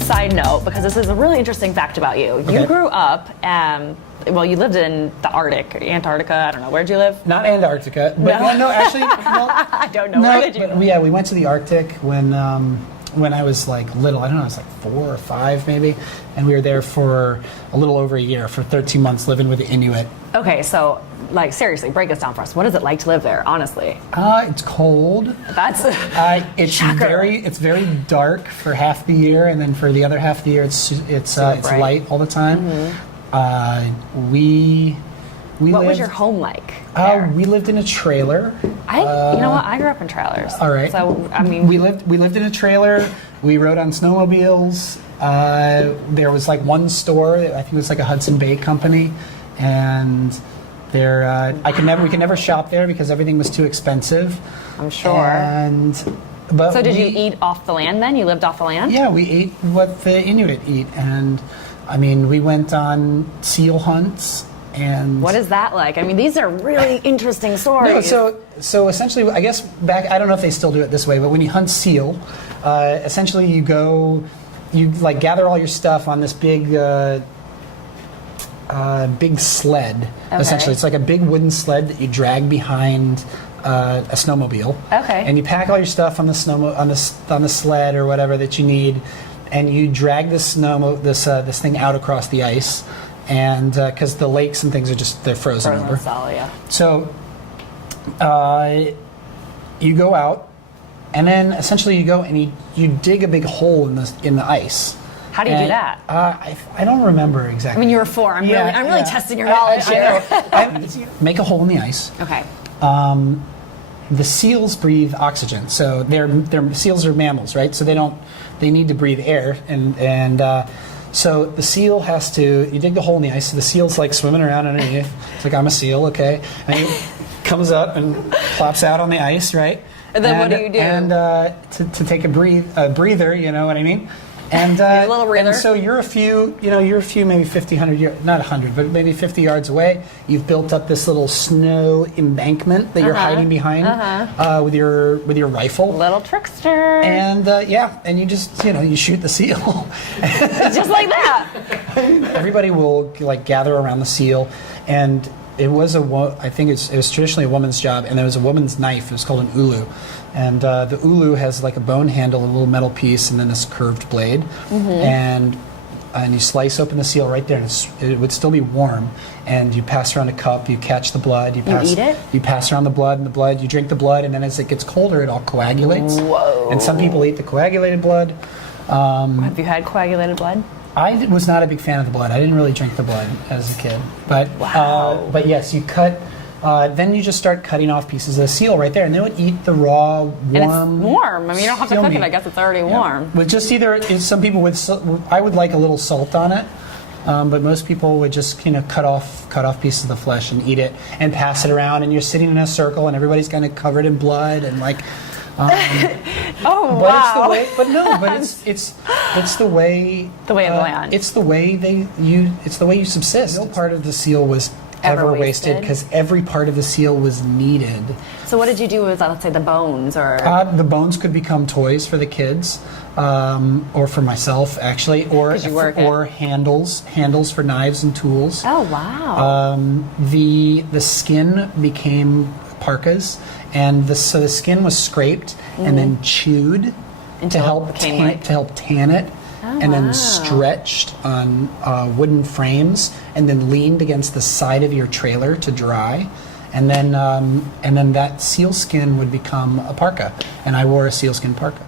side note, because this is a really interesting fact about you. Okay. You grew up, well, you lived in the Arctic, Antarctica, I don't know. Where'd you live? Not Antarctica. But actually, no. I don't know. No, Where did you live? we went to the Arctic when I was like little. I don't know, I was like 4 or 5 maybe. And we were there for a little over a year, for 13 months, living with the Inuit. Okay, so, like, seriously, break this down for us. What is it like to live there, honestly? It's cold. That's it's shocker. very dark for half the year, and then for the other half of the year, it's bright. light all the time. We What was lived- your home like there? We lived in a trailer. you know what? I grew up in trailers. All right. So, I mean... We lived in a trailer. We rode on snowmobiles. There was like one store. I think it was like a Hudson Bay company, and there we could never shop there because everything was too expensive. I'm sure. So did you eat off the land then? You lived off the land? Yeah, we ate what the Inuit eat, and I mean, we went on seal hunts. And what is that like? I mean, these are really interesting stories. No, so essentially, I guess back, I don't know if they still do it this way, but when you hunt seal, essentially you like gather all your stuff on this big sled. Okay. Essentially, it's like a big wooden sled that you drag behind a snowmobile. Okay. And you pack all your stuff on the on the sled or whatever that you need, and you drag this thing out across the ice. And because the lakes and things they're frozen over. Solid, yeah. So you go out, and then essentially you go and you dig a big hole in the ice. How do you do that? I don't remember exactly. I mean, you were 4. I'm really testing your knowledge I here. Make a hole in the ice. Okay. The seals breathe oxygen, so seals are mammals, right? So they need to breathe air, and so the seal you dig the hole in the ice, so the seal's like swimming around underneath. It's like, I'm a seal, okay? And he comes up and plops out on the ice, right? And then what do you do? And to take a breather, you know what I mean? And a little breather. And so you're a few maybe 50, 100 yards, not 100, but maybe 50 yards away. You've built up this little snow embankment that you're hiding behind with your rifle. Little trickster. And and you just you shoot the seal. Just like that. Everybody will like gather around the seal, and it was I think it was traditionally a woman's job, and there was a woman's knife. It was called an ulu. And the ulu has like a bone handle, a little metal piece, and then this curved blade. And you slice open the seal right there, and it would still be warm. And you pass around a cup, you catch the blood. You eat it? You pass around the blood, you drink the blood, and then as it gets colder, it all coagulates. Whoa. And some people eat the coagulated blood. Have you had coagulated blood? I was not a big fan of the blood. I didn't really drink the blood as a kid. But but yes, you cut. Then you just start cutting off pieces of the seal right there, and they would eat the raw, warm. And it's warm. I mean, you don't have to seal cook meat. it. I guess it's already warm. With just some people would. I would like a little salt on it, but most people would just cut off pieces of the flesh and eat it and pass it around, and you're sitting in a circle, and everybody's kind of covered in blood and like. Oh but wow! It's the way. The way of the land. It's the way It's the way you subsist. No part of the seal was ever wasted because every part of the seal was needed. So what did you do with, let's say, the bones or? The bones could become toys for the kids, or for myself actually, or handles for knives and tools. Oh wow! The skin became parkas, and so the skin was scraped and then chewed to help tan it. And then stretched on wooden frames, and then leaned against the side of your trailer to dry, and then that seal skin would become a parka, and I wore a sealskin parka.